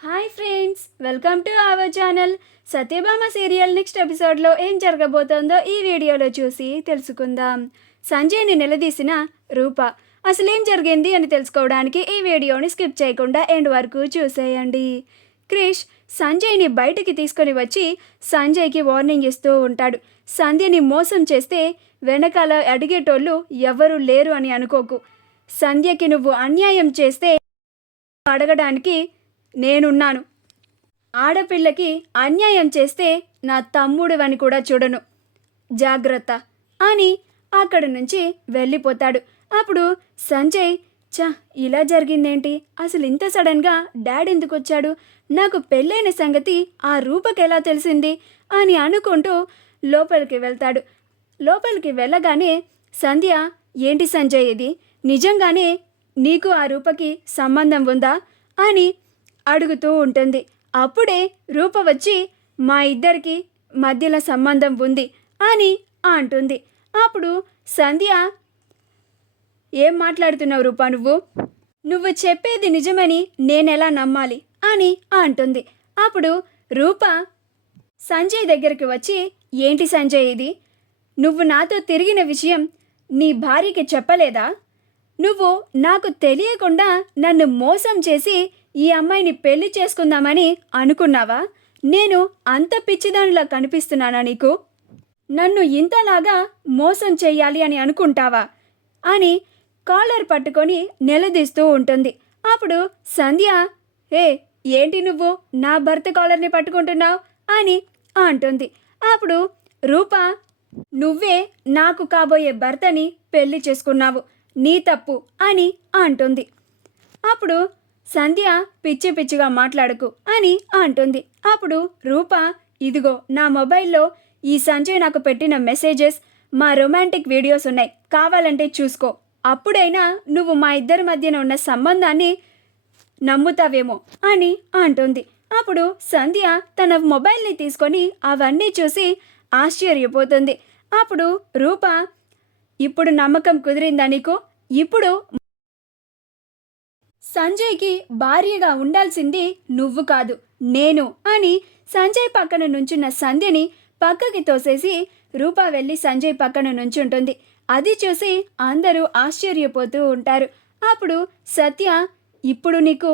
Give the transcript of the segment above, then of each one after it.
Hi friends, welcome to our channel. Satyabhama serial next ఎపిసోడ్లో ఏం జరగబోతోందో ఈ వీడియోలో చూసి తెలుసుకుందాం. సంజయ్ని నిలదీసిన రూప అసలేం జరిగింది అని తెలుసుకోవడానికి ఈ వీడియోని స్కిప్ చేయకుండా ఎండ్ వరకు చూసేయండి. క్రిష్ సంజయ్ని బయటికి తీసుకొని వచ్చి సంజయ్కి వార్నింగ్ ఇస్తూ ఉంటాడు. సంధ్యని మోసం చేస్తే వెనకాల అడిగేటోళ్ళు ఎవరు లేరు అని అనుకోకు. సంధ్యకి నువ్వు అన్యాయం చేస్తే అడగడానికి నేనున్నాను. ఆడపిల్లకి అన్యాయం చేస్తే నా తమ్ముడివని కూడా చూడను, జాగ్రత్త అని అక్కడి నుంచి వెళ్ళిపోతాడు. అప్పుడు సంజయ్ ఇలా జరిగిందేంటి, అసలు ఇంత సడన్గా డాడ్ ఎందుకు వచ్చాడు, నాకు పెళ్ళైన సంగతి ఆ రూపకి ఎలా తెలిసింది అని అనుకుంటూ లోపలికి వెళ్తాడు. లోపలికి వెళ్ళగానే సంధ్య, ఏంటి సంజయ్ ఇది, నిజంగానే నీకు ఆ రూపకి సంబంధం ఉందా అని అడుగుతూ ఉంటుంది. అప్పుడే రూప వచ్చి మా ఇద్దరికి మధ్యలో సంబంధం ఉంది అని అంటుంది. అప్పుడు సంధ్య, ఏం మాట్లాడుతున్నావు రూప, నువ్వు చెప్పేది నిజమని నేనెలా నమ్మాలి అని అంటుంది. అప్పుడు రూప సంజయ్ దగ్గరికి వచ్చి, ఏంటి సంజయ్ ఇది, నువ్వు నాతో తిరిగిన విషయం నీ భార్యకి చెప్పలేదా, నువ్వు నాకు తెలియకుండా నన్ను మోసం చేసి ఈ అమ్మాయిని పెళ్లి చేసుకుందామని అనుకున్నావా, నేను అంత పిచ్చిదానిలా కనిపిస్తున్నానా నీకు, నన్ను ఇంతలాగా మోసం చెయ్యాలి అని అనుకుంటావా అని కాలర్ పట్టుకొని నిలదీస్తూ ఉంటుంది. అప్పుడు సంధ్య, ఏంటి నువ్వు నా భర్త కాలర్ని పట్టుకుంటున్నావు అని అంటుంది. అప్పుడు రూప, నువ్వే నాకు కాబోయే భర్తని పెళ్లి చేసుకున్నావు, నీ తప్పు అని అంటుంది. అప్పుడు సంధ్య, పిచ్చి పిచ్చిగా మాట్లాడకు అని అంటుంది. అప్పుడు రూప, ఇదిగో నా మొబైల్లో ఈ సంజయ్ నాకు పెట్టిన మెసేజెస్, మా రొమాంటిక్ వీడియోస్ ఉన్నాయి, కావాలంటే చూసుకో, అప్పుడైనా నువ్వు మా ఇద్దరి మధ్యన ఉన్న సంబంధాన్ని నమ్ముతావేమో అని అంటుంది. అప్పుడు సంధ్య తన మొబైల్ని తీసుకొని అవన్నీ చూసి ఆశ్చర్యపోతుంది. అప్పుడు రూప, ఇప్పుడు నమ్మకం కుదిరిందా నీకు, ఇప్పుడు సంజయ్కి భార్యగా ఉండాల్సింది నువ్వు కాదు నేను అని సంజయ్ పక్కన నుంచున్న సంధ్యని పక్కకి తోసేసి రూప వెళ్ళి సంజయ్ పక్కన నుంచుంటుంది. అది చూసి అందరూ ఆశ్చర్యపోతూ ఉంటారు. అప్పుడు సత్య, ఇప్పుడు నీకు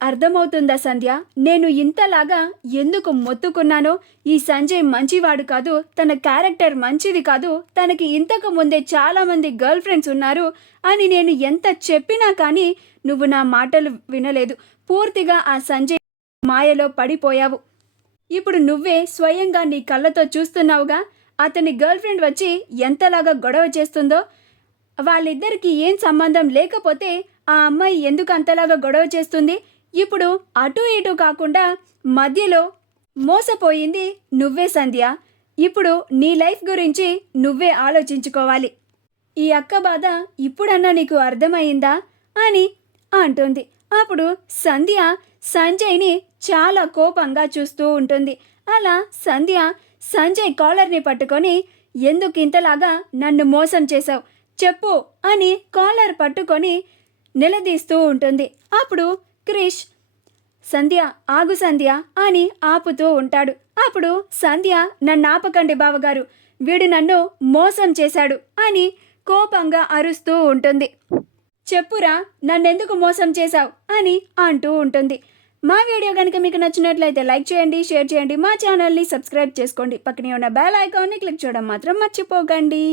అర్థమవుతుందా సంధ్య, నేను ఇంతలాగా ఎందుకు మొత్తుకున్నానో, ఈ సంజయ్ మంచివాడు కాదు, తన క్యారెక్టర్ మంచిది కాదు, తనకి ఇంతకు ముందే చాలామంది గర్ల్ ఫ్రెండ్స్ ఉన్నారు అని నేను ఎంత చెప్పినా కానీ నువ్వు నా మాటలు వినలేదు, పూర్తిగా ఆ సంజయ్ మాయలో పడిపోయావు. ఇప్పుడు నువ్వే స్వయంగా నీ కళ్ళతో చూస్తున్నావుగా, అతని గర్ల్ ఫ్రెండ్ వచ్చి ఎంతలాగా గొడవ చేస్తుందో, వాళ్ళిద్దరికీ ఏం సంబంధం లేకపోతే ఆ అమ్మాయి ఎందుకు అంతలాగా గొడవ చేస్తుంది, ఇప్పుడు అటు ఇటు కాకుండా మధ్యలో మోసపోయింది నువ్వే సంధ్య, ఇప్పుడు నీ లైఫ్ గురించి నువ్వే ఆలోచించుకోవాలి, ఈ అక్క బాధ ఇప్పుడన్నా నీకు అర్థమైందా అని అంటుంది. అప్పుడు సంధ్య సంజయ్ని చాలా కోపంగా చూస్తూ ఉంటుంది. అలా సంధ్య సంజయ్ కాలర్ని పట్టుకొని, ఎందుకు ఇంతలాగా నన్ను మోసం చేశావు చెప్పు అని కాలర్ పట్టుకొని నిలదీస్తూ ఉంటుంది. అప్పుడు క్రిష్, సంధ్య ఆగు సంధ్య అని ఆపుతూ ఉంటాడు. అప్పుడు సంధ్య, నన్ను ఆపకండి బావగారు, వీడు నన్ను మోసం చేశాడు అని కోపంగా అరుస్తూ ఉంటుంది. చెప్పురా, నన్నెందుకు మోసం చేశావు అని అంటూ ఉంటుంది. మా వీడియో కనుక మీకు నచ్చినట్లయితే లైక్ చేయండి, షేర్ చేయండి, మా ఛానల్ని సబ్స్క్రైబ్ చేసుకోండి, పక్కనే ఉన్న బెల్ ఐకాన్ని క్లిక్ చేయడం మాత్రం మర్చిపోకండి.